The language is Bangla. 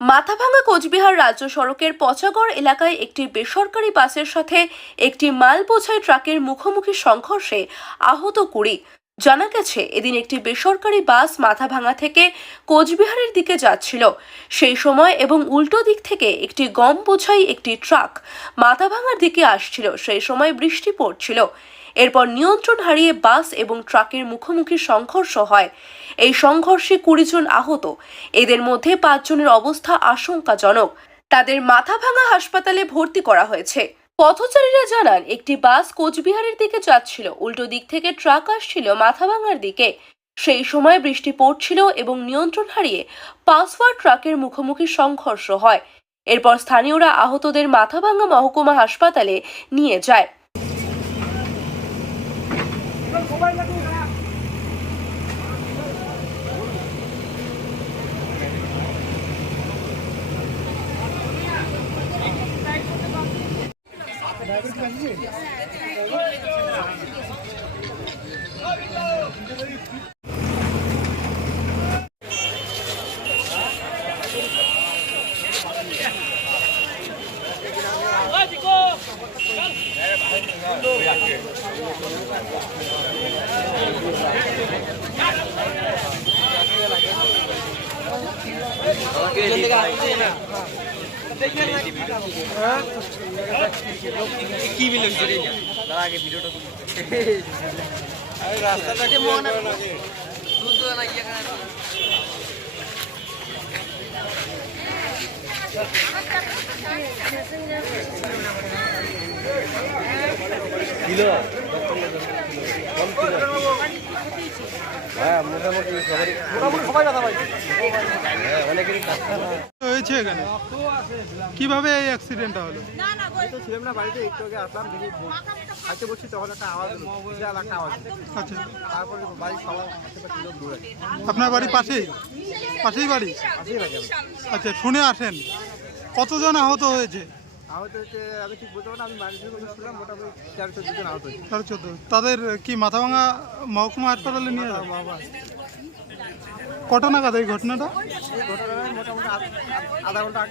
মাথাভাঙা কোচবিহার রাজ্য সড়কের পচাগড় এলাকায় একটি বেসরকারি বাসের সাথে একটি মাল বোঝাই ট্রাকের মুখোমুখি সংঘর্ষে আহত কুড়ি। জানা গেছে, এদিন একটি বেসরকারি বাস মাথাভাঙা থেকে কোচবিহারের দিকে যাচ্ছিল। সেই সময় এবং উল্টো দিক থেকে একটি গম বোঝাই একটি ট্রাক মাথাভাঙার দিকে আসছিল। সেই সময় বৃষ্টি পড়ছিল। এরপর নিয়ন্ত্রণ হারিয়ে বাস এবং ট্রাকের মুখোমুখি সংঘর্ষ হয়। এই সংঘর্ষে কুড়ি জন আহত। এদের মধ্যে পাঁচজনের অবস্থা আশঙ্কাজনক। তাদের মাথাভাঙা হাসপাতালে ভর্তি করা হয়েছে। পথচারীরা জানান, একটি বাস কোচবিহারের দিকে যাচ্ছিল। উল্টো দিক থেকে ট্রাক আসছিল মাথাভাঙার দিকে। সেই সময় বৃষ্টি পড়ছিল এবং নিয়ন্ত্রণ হারিয়ে পাসওয়ার ট্রাকের মুখোমুখি সংঘর্ষ হয়। এরপর স্থানীয়রা আহতদের মাথাভাঙা মহকুমা হাসপাতালে নিয়ে যায়। কি মিলে তার আগে ভিডিওটা রাস্তাটা কি কি কিলো? হ্যাঁ মোটামুটি সবারই মোটামুটি সবাই কথা পাইছে হ্যাঁ অনেকেরই হয়েছে এখানে? কীভাবে এই অ্যাক্সিডেন্টটা হলো? তো ছিলাম না বাড়িতে একটু আগে আসলাম দেখি খাইতে বসছি তখন একটা আওয়াজ হলো বিশাল একটা আওয়াজ। আচ্ছা। তারপরে বাড়ির লোক দূরে। আপনার বাড়ি পাশেই? পাশেই বাড়ি? আচ্ছা শুনে আসেন। কতজন আহত হয়েছে? আহত হচ্ছে আমি ঠিক বলতে পারব না আমি মানুষের শুনলাম মোটামুটি চার চোদ্দ জন আহত হয়েছে। চোদ্দ তাদের কি মাথাভাঙা মহকুমা হাসপাতালে নিয়ে যাবে বাবা কটা নাগাদ এই ঘটনাটা? এই ঘটনাটা মোটামুটি আধা ঘণ্টা